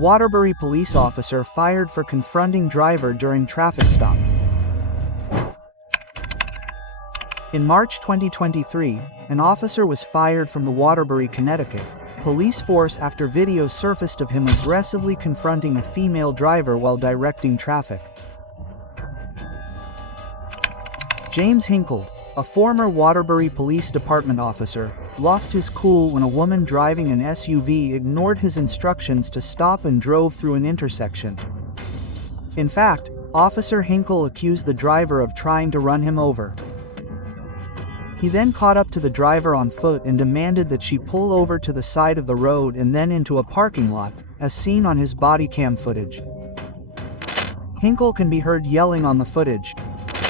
Waterbury police officer fired for confronting driver during traffic stop. In March 2023, an officer was fired from the Waterbury, Connecticut police force after video surfaced of him aggressively confronting a female driver while directing traffic. James Hinkle, a former Waterbury Police Department officer, lost his cool when a woman driving an SUV ignored his instructions to stop and drove through an intersection. In fact, Officer Hinkle accused the driver of trying to run him over. He then caught up to the driver on foot and demanded that she pull over to the side of the road and then into a parking lot, as seen on his body cam footage. Hinkle can be heard yelling on the footage,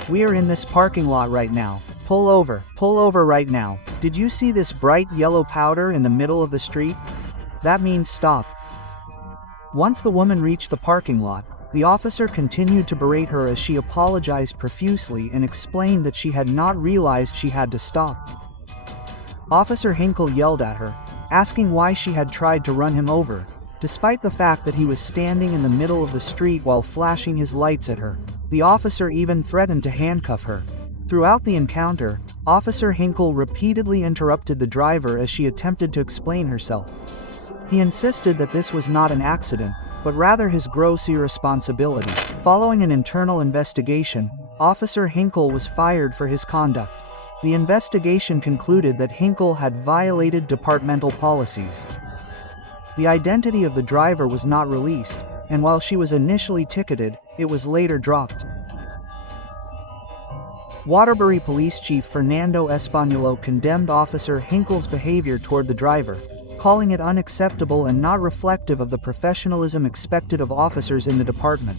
"We are in this parking lot right now. Pull over right now. Did you see this bright yellow powder in the middle of the street? That means stop." Once the woman reached the parking lot, the officer continued to berate her as she apologized profusely and explained that she had not realized she had to stop. Officer Hinkle yelled at her, asking why she had tried to run him over, despite the fact that he was standing in the middle of the street while flashing his lights at her. The officer even threatened to handcuff her. Throughout the encounter, Officer Hinkle repeatedly interrupted the driver as she attempted to explain herself. He insisted that this was not an accident, but rather his gross irresponsibility. Following an internal investigation, Officer Hinkle was fired for his conduct. The investigation concluded that Hinkle had violated departmental policies. The identity of the driver was not released, and while she was initially ticketed, it was later dropped. Waterbury Police Chief Fernando Españolo condemned Officer Hinkle's behavior toward the driver, calling it unacceptable and not reflective of the professionalism expected of officers in the department.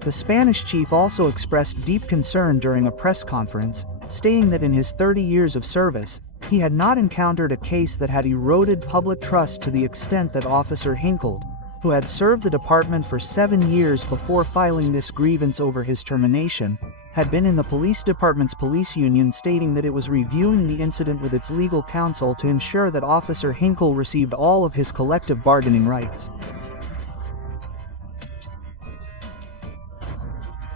The Spanish chief also expressed deep concern during a press conference, stating that in his 30 years of service, he had not encountered a case that had eroded public trust to the extent that Officer Hinkle, who had served the department for 7 years before filing this grievance over his termination, had been in the police department's police union, stating that it was reviewing the incident with its legal counsel to ensure that Officer Hinkle received all of his collective bargaining rights.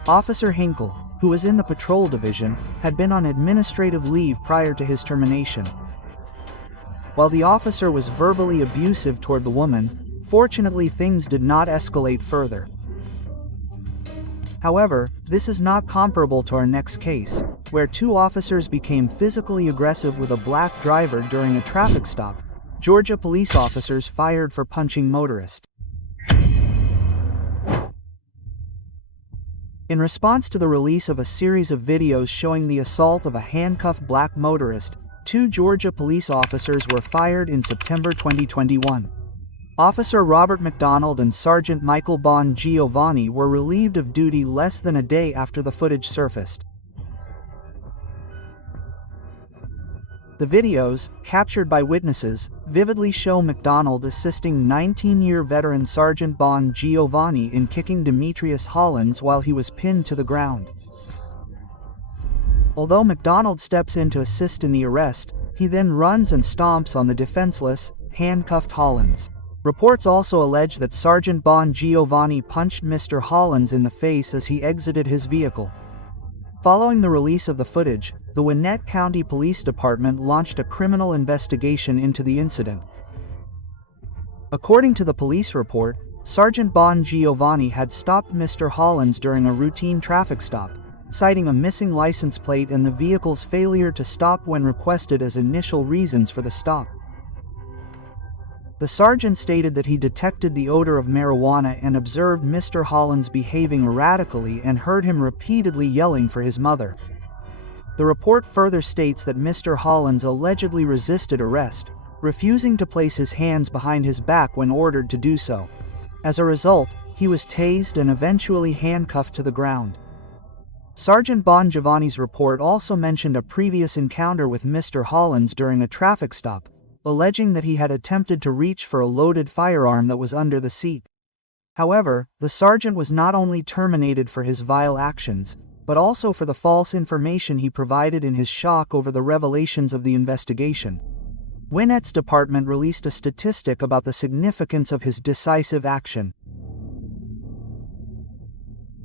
Officer Hinkle, who was in the patrol division, had been on administrative leave prior to his termination. While the officer was verbally abusive toward the woman, fortunately things did not escalate further. However, this is not comparable to our next case, where 2 officers became physically aggressive with a black driver during a traffic stop. Georgia police officers fired for punching motorist. In response to the release of a series of videos showing the assault of a handcuffed black motorist, 2 Georgia police officers were fired in September 2021. Officer Robert McDonald and Sergeant Michael Bon Giovanni were relieved of duty less than a day after the footage surfaced. The videos, captured by witnesses, vividly show McDonald assisting 19-year veteran Sergeant Bon Giovanni in kicking Demetrius Hollins while he was pinned to the ground. Although McDonald steps in to assist in the arrest, he then runs and stomps on the defenseless, handcuffed Hollins. Reports also allege that Sergeant Bon Giovanni punched Mr. Hollins in the face as he exited his vehicle. Following the release of the footage, the Gwinnett County Police Department launched a criminal investigation into the incident. According to the police report, Sergeant Bon Giovanni had stopped Mr. Hollins during a routine traffic stop, citing a missing license plate and the vehicle's failure to stop when requested as initial reasons for the stop. The sergeant stated that he detected the odor of marijuana and observed Mr. Hollins behaving erratically and heard him repeatedly yelling for his mother. The report further states that Mr. Hollins allegedly resisted arrest, refusing to place his hands behind his back when ordered to do so. As a result, he was tased and eventually handcuffed to the ground. Sergeant Bon Giovanni's report also mentioned a previous encounter with Mr. Hollins during a traffic stop, alleging that he had attempted to reach for a loaded firearm that was under the seat. However, the sergeant was not only terminated for his vile actions, but also for the false information he provided in his shock over the revelations of the investigation. Winnett's department released a statistic about the significance of his decisive action.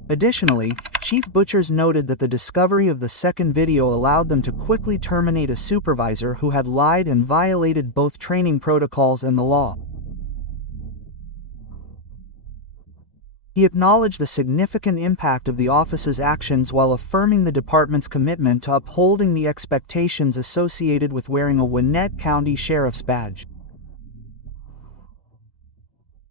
Additionally, Chief Butchers noted that the discovery of the second video allowed them to quickly terminate a supervisor who had lied and violated both training protocols and the law. He acknowledged the significant impact of the office's actions while affirming the department's commitment to upholding the expectations associated with wearing a Gwinnett County Sheriff's badge.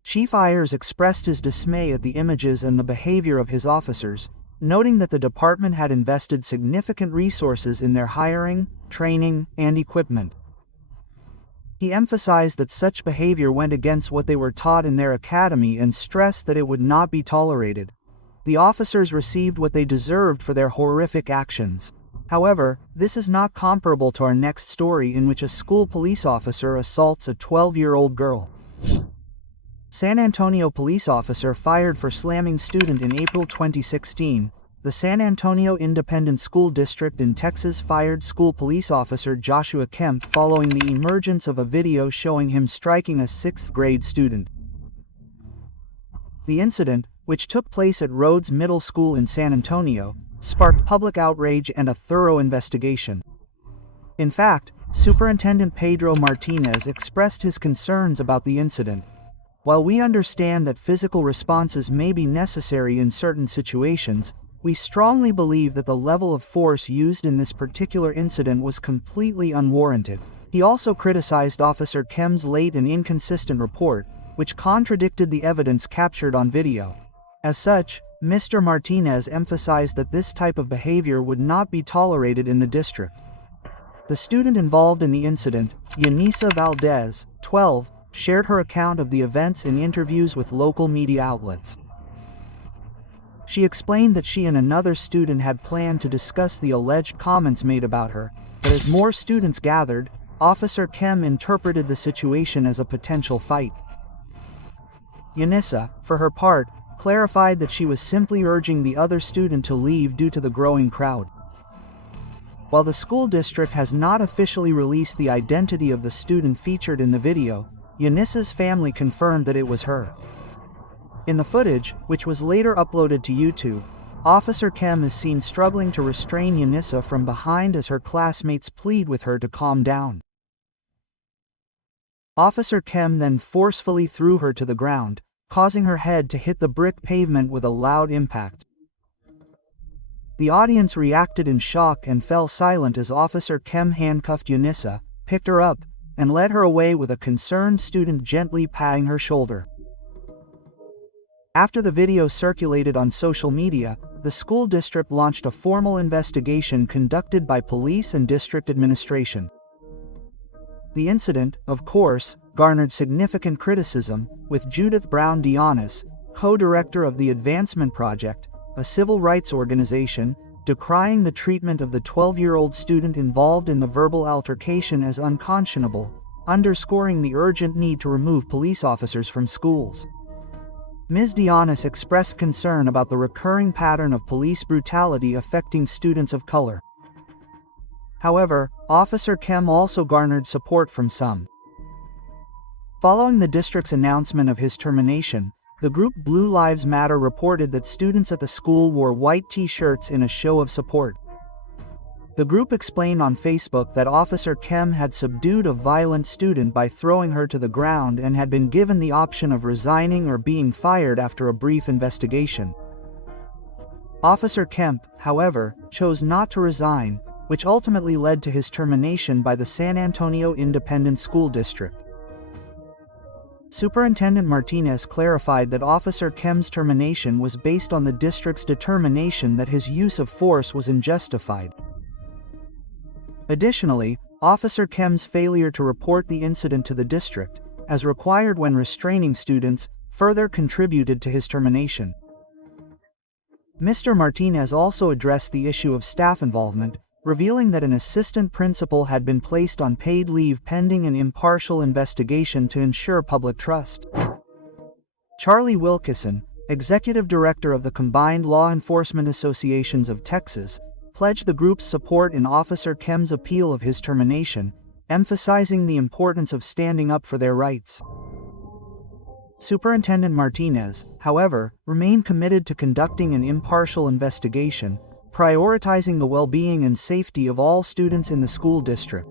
Chief Ayers expressed his dismay at the images and the behavior of his officers, noting that the department had invested significant resources in their hiring, training, and equipment. He emphasized that such behavior went against what they were taught in their academy and stressed that it would not be tolerated. The officers received what they deserved for their horrific actions. However, this is not comparable to our next story, in which a school police officer assaults a 12-year-old girl. San Antonio police officer fired for slamming student in April 2016. The San Antonio Independent School District in Texas fired school police officer Joshua Kemp following the emergence of a video showing him striking a 6th-grade student. The incident, which took place at Rhodes Middle School in San Antonio, sparked public outrage and a thorough investigation. In fact, Superintendent Pedro Martinez expressed his concerns about the incident. While we understand that physical responses may be necessary in certain situations, we strongly believe that the level of force used in this particular incident was completely unwarranted. He also criticized Officer Kemp's late and inconsistent report, which contradicted the evidence captured on video. As such, Mr. Martinez emphasized that this type of behavior would not be tolerated in the district. The student involved in the incident, Yanisa Valdez, 12, shared her account of the events in interviews with local media outlets. She explained that she and another student had planned to discuss the alleged comments made about her, but as more students gathered, Officer Kem interpreted the situation as a potential fight. Yanisa, for her part, clarified that she was simply urging the other student to leave due to the growing crowd. While the school district has not officially released the identity of the student featured in the video, Yanisa's family confirmed that it was her. In the footage, which was later uploaded to YouTube, Officer Kem is seen struggling to restrain Yanisa from behind as her classmates plead with her to calm down. Officer Kem then forcefully threw her to the ground, causing her head to hit the brick pavement with a loud impact. The audience reacted in shock and fell silent as Officer Kem handcuffed Yanisa, picked her up, and led her away with a concerned student gently patting her shoulder. After the video circulated on social media, the school district launched a formal investigation conducted by police and district administration. The incident, of course, garnered significant criticism, with Judith Brown Dionis, co-director of the Advancement Project, a civil rights organization, decrying the treatment of the 12-year-old student involved in the verbal altercation as unconscionable, underscoring the urgent need to remove police officers from schools. Ms. Dionis expressed concern about the recurring pattern of police brutality affecting students of color. However, Officer Kem also garnered support from some. Following the district's announcement of his termination, the group Blue Lives Matter reported that students at the school wore white t-shirts in a show of support. The group explained on Facebook that Officer Kem had subdued a violent student by throwing her to the ground and had been given the option of resigning or being fired after a brief investigation. Officer Kemp, however, chose not to resign, which ultimately led to his termination by the San Antonio Independent School District. Superintendent Martinez clarified that Officer Kem's termination was based on the district's determination that his use of force was unjustified. Additionally, Officer Kem's failure to report the incident to the district, as required when restraining students, further contributed to his termination. Mr. Martinez also addressed the issue of staff involvement, revealing that an assistant principal had been placed on paid leave pending an impartial investigation to ensure public trust. Charlie Wilkison, executive director of the Combined Law Enforcement Associations of Texas, pledged the group's support in Officer Kem's appeal of his termination, emphasizing the importance of standing up for their rights. Superintendent Martinez, however, remained committed to conducting an impartial investigation, prioritizing the well-being and safety of all students in the school district.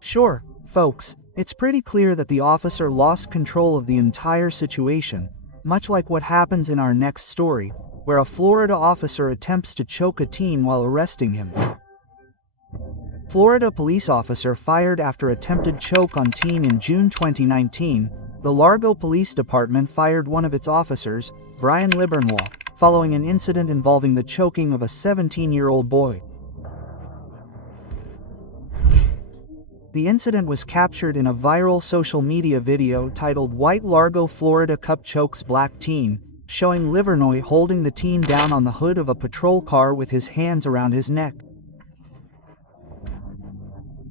Sure, folks, it's pretty clear that the officer lost control of the entire situation, much like what happens in our next story, where a Florida officer attempts to choke a teen while arresting him. Florida police officer fired after attempted choke on teen in June 2019. The Largo Police Department fired one of its officers, Brian Libernois, following an incident involving the choking of a 17-year-old boy. The incident was captured in a viral social media video titled "White Largo Florida Cop Chokes Black Teen," showing Libernois holding the teen down on the hood of a patrol car with his hands around his neck.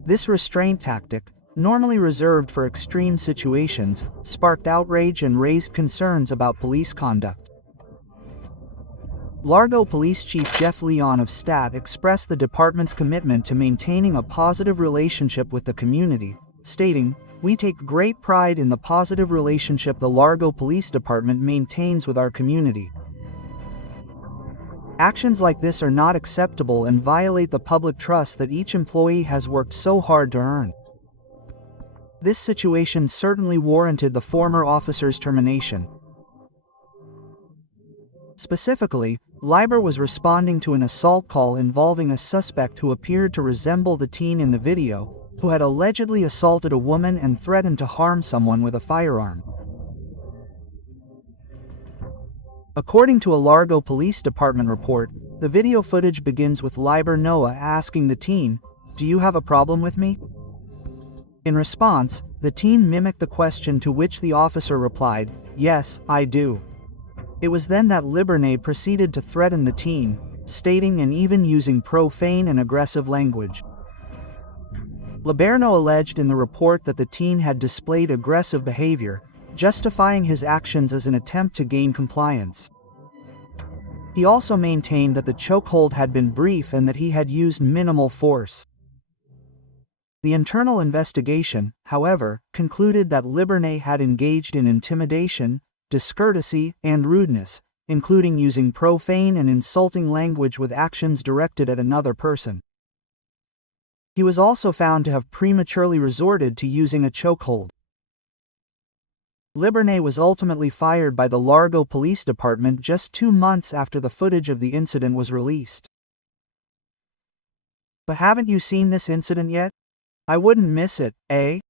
This restraint tactic, normally reserved for extreme situations, sparked outrage and raised concerns about police conduct. Largo Police Chief Jeff Leon of Stat expressed the department's commitment to maintaining a positive relationship with the community, stating, "We take great pride in the positive relationship the Largo Police Department maintains with our community. Actions like this are not acceptable and violate the public trust that each employee has worked so hard to earn." This situation certainly warranted the former officer's termination. Specifically, Liber was responding to an assault call involving a suspect who appeared to resemble the teen in the video, who had allegedly assaulted a woman and threatened to harm someone with a firearm. According to a Largo Police Department report, the video footage begins with Liber Noah asking the teen, "Do you have a problem with me?" In response, the teen mimicked the question, to which the officer replied, "Yes, I do." It was then that Libernois proceeded to threaten the teen, stating and even using profane and aggressive language. Libernois alleged in the report that the teen had displayed aggressive behavior, justifying his actions as an attempt to gain compliance. He also maintained that the chokehold had been brief and that he had used minimal force. The internal investigation, however, concluded that Libernois had engaged in intimidation, discourtesy, and rudeness, including using profane and insulting language with actions directed at another person. He was also found to have prematurely resorted to using a chokehold. Libernois was ultimately fired by the Largo Police Department just 2 months after the footage of the incident was released. But haven't you seen this incident yet? I wouldn't miss it, eh?